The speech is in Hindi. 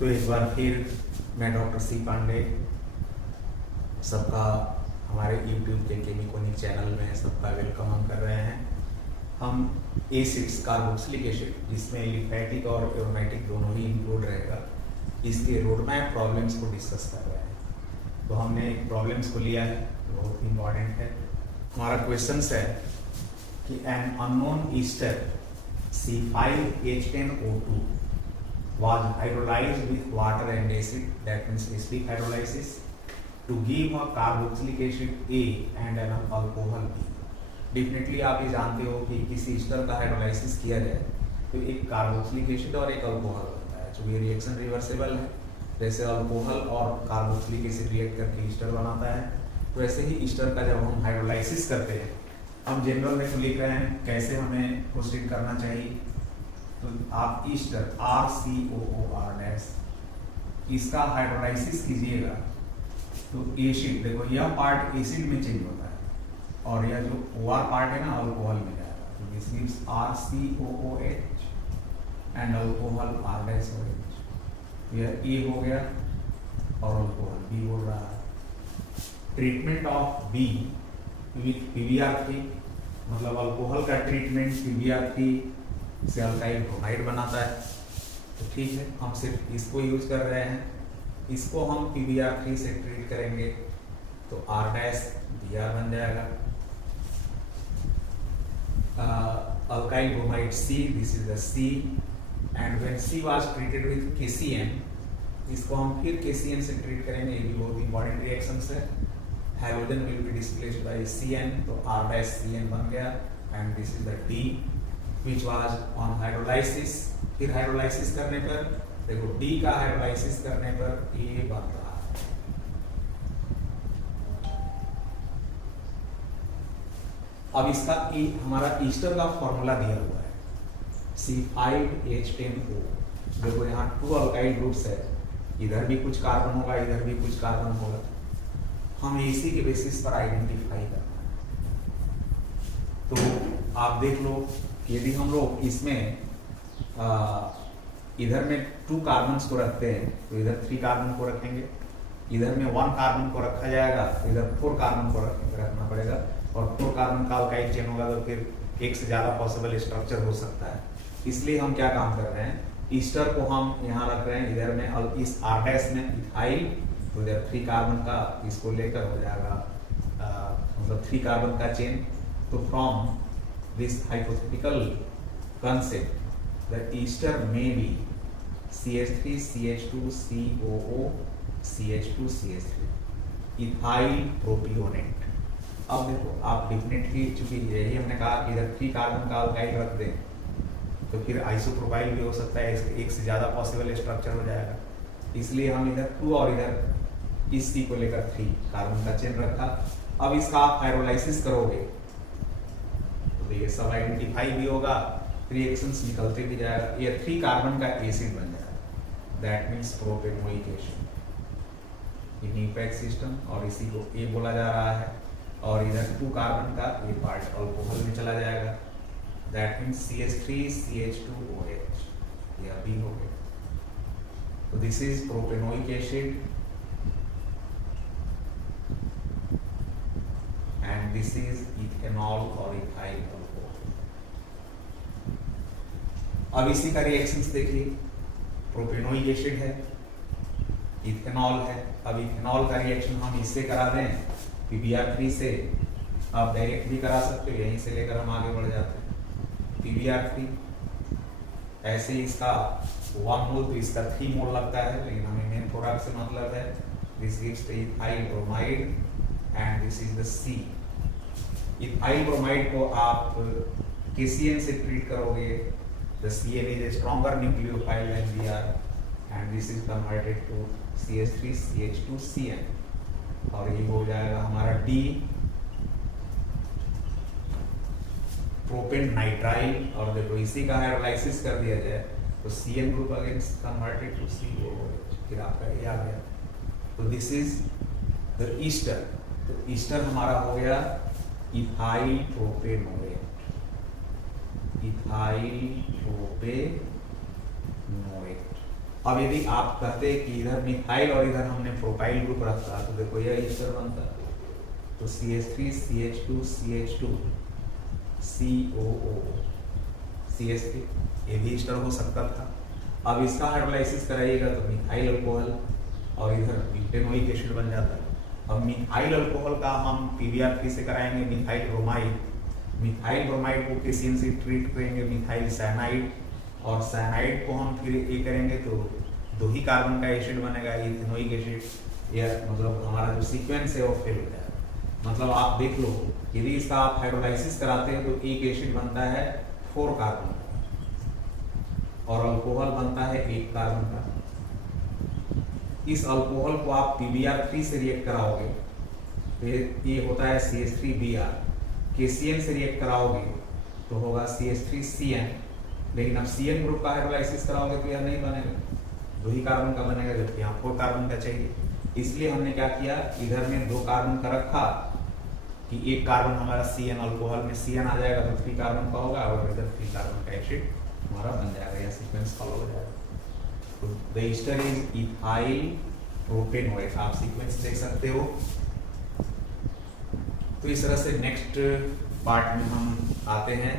तो एक बार फिर मैं डॉक्टर सी पांडे सबका हमारे यूट्यूब के केमिकोनिक चैनल में सबका वेलकम हम कर रहे हैं। हम एसिड्स कार्बोक्सिलिक एसिड जिसमें लिफेटिक और एरोमेटिक दोनों ही इंक्लूड रहेगा, इसके रोडमैप प्रॉब्लम्स को डिस्कस कर रहे हैं। तो हमने एक प्रॉब्लम्स को लिया है, बहुत इंपॉर्टेंट है। हमारा क्वेश्चन है कि an unknown Easter C5H10O2 was hydrolyzed with water and acid, that means acidic hydrolysis, to give a carboxylic acid A and an alcohol B. Definitely आप ये जानते हो कि किसी ईस्टर का हाइड्रोलाइसिस किया जाए तो एक कार्बोक्सिलिक एसिड और एक अल्कोहल बनता है, जो ये रिएक्शन रिवर्सिबल है। जैसे अल्कोहल और कार्बोक्सिलिक एसिड रिएक्ट करके ईस्टर बनाता है, तो ऐसे ही ईस्टर का जब हम हाइड्रोलाइसिस करते हैं, हम जनरल में तो लिख रहे हैं कैसे हमें प्रोसीड करना चाहिए। तो आप ईस्टर RCOOR इसका हाइड्रोलाइसिस कीजिएगा तो एसिड, देखो यह पार्ट एसिड में चेंज होता है और यह जो OR पार्ट है ना अल्कोहल में जाएगा। तो this gives RCOOH and alcohol R-OH। यह A हो गया और अल्कोहल B बोल रहा है। Treatment of B with PBr3, मतलब अल्कोहल का ट्रीटमेंट PBr3 से अल्काइल ब्रोमाइड बनाता है। तो ठीक है, हम सिर्फ इसको यूज कर रहे हैं। इसको हम PBr3 से ट्रीट करेंगे तो R-Br बन जाएगा। Alkyl bromide C, this is the C, and when C was treated with KCN, इसको हम फिर KCN से ट्रीट करेंगे। ये भी बहुत इंपॉर्टेंट रिएक्शंस है। Hydrogen will be displaced by CN, तो R-CN बन गया, and this is the D which was on hydrolysis। फिर हाइड्रोलाइसिस करने पर देखो D का हाइड्रोलाइसिस करने पर A बन रहा है। अब इसका हमारा ईस्टर का फॉर्मूला दिया हुआ है C5H10O। देखो यहाँ 2 अल्काइल ग्रुप्स है, इधर भी कुछ कार्बन होगा, इधर भी कुछ कार्बन होगा। हम इसी के बेसिस पर आइडेंटिफाई करना है। तो आप देख लो, यदि हम लोग इसमें इधर में 2 कार्बन्स को रखते हैं तो इधर 3 कार्बन को रखेंगे, इधर में 1 कार्बन को रखा जाएगा तो इधर 4 कार्बन को रखना पड़ेगा, और 4 कार्बन का अल्काइल चेन होगा तो फिर एक से ज़्यादा पॉसिबल स्ट्रक्चर हो सकता है। इसलिए हम क्या काम कर रहे हैं, ईस्टर को हम यहाँ रख रहे हैं, इधर में इस R- में इथाइल, तो इधर 3 कार्बन का इसको लेकर हो जाएगा मतलब 3 कार्बन का चेन। तो from this hypothetical concept, the ester may be CH3 CH2 COO CH2 CH3 ethyl propionate। अब देखो आप डेफिनेटली, चूंकि यही हमने कहा कि इधर 3 कार्बन का अल्काइल रख दें तो फिर आइसोप्रोपाइल भी हो सकता है, एक से ज़्यादा पॉसिबल स्ट्रक्चर हो जाएगा। इसलिए हम इधर 2 और इधर इस C को लेकर 3 कार्बन का चेन रखा। अब इसका आप हाइड्रोलाइसिस करोगे तो ये सब आइडेंटिफाई भी होगा, रिएक्शंस निकलते भी जाएगा। ये 3 कार्बन का एसिड बन जाएगा, that means propanoic acid in EPACK system, और इसी को A बोला जा रहा है। और इधर 2 कार्बन का ये पार्ट अल्कोहल में चला जाएगा, दैट मीन्स CH3 CH2OH, यह B हो गया। तो this is propanoic acid and this is ethanol और ethyl alcohol। अब इसी का रिएक्शंस देखिए, प्रोपेनोइक एसिड है, इथेनॉल है। अब इथेनॉल का रिएक्शन हम इससे करा दें PBr3 से, आप डायरेक्ट भी करा सकते हो, यहीं से लेकर हम आगे बढ़ जाते हैं। PBr3 ऐसे ही इसका 1 मोल तो इसका 3 मोल लगता है, लेकिन हमें मेन प्रोडक्ट से मतलब है। This gives the ethyl bromide and this is the C। Ethyl bromide को आप KCN से ट्रीट करोगे, the CN is a stronger nucleophile than Br and this is converted to CH3 CH2 CN, और ये हो जाएगा हमारा D, प्रोपेन नाइट्राइल। और देखो इसी का हाइड्रोलाइसिस कर दिया जाए तो CN group against converted to COOH, फिर आपका ये आ गया। तो दिस इज द ईस्टर। तो ईस्टर हमारा हो गया इथाइल प्रोपेनोएट, इथाइल प्रोपेनोएट। अब यदि आप कहते हैं कि इधर मिथाइल और इधर हमने प्रोपाइल ग्रुप रखा तो देखो यह ईस्टर बनता, तो CH3 CH2 CH2 COO CH3, ये भी ईस्टर हो सकता था। अब इसका हाइड्रोलाइसिस कराइएगा तो मिथाइल अल्कोहल और इधर ब्यूटेनोइक एसिड बन जाता है। अब मिथाइल अल्कोहल का हम PBr3 से कराएंगे मिथाइल ब्रोमाइड, मिथाइल ब्रोमाइड को केसीएन से ट्रीट करेंगे मिथाइल साइनाइड, और साइनाइड को हम फिर ये करेंगे तो 2 ही कार्बन का एसिड बनेगा इथेनोइक एसिड। यह मतलब हमारा जो सीक्वेंस है वो फेल हो जाएगा। मतलब आप देख लो यदि इसका आप हाइड्रोलाइसिस कराते हैं तो एक एसिड बनता है 4 कार्बन का और अल्कोहल बनता है 1 कार्बन का। इस अल्कोहल को आप PBr3 से रिएक्ट कराओगे तो ये होता है CH3Br, KCN से रिएक्ट कराओगे तो होगा CH3CN, लेकिन अब CN ग्रुप का हाइड्रोलाइसिस कराओगे तो यह नहीं बनेगा, 2 ही कार्बन का बनेगा, जबकि यहाँ 4 कार्बन का चाहिए। इसलिए हमने क्या किया, इधर में 2 कार्बन का रखा कि 1 कार्बन हमारा CN अल्कोहल में CN आ जाएगा तो 3 कार्बन का होगा और इधर 3 कार्बन का एसिड हमारा बन जाएगा, यह सीक्वेंस फॉलो हो जाएगा। तो the Easter is ethyl propanoic, आप सीक्वेंस देख सकते हो। तो इस तरह से नेक्स्ट पार्ट में हम आते हैं।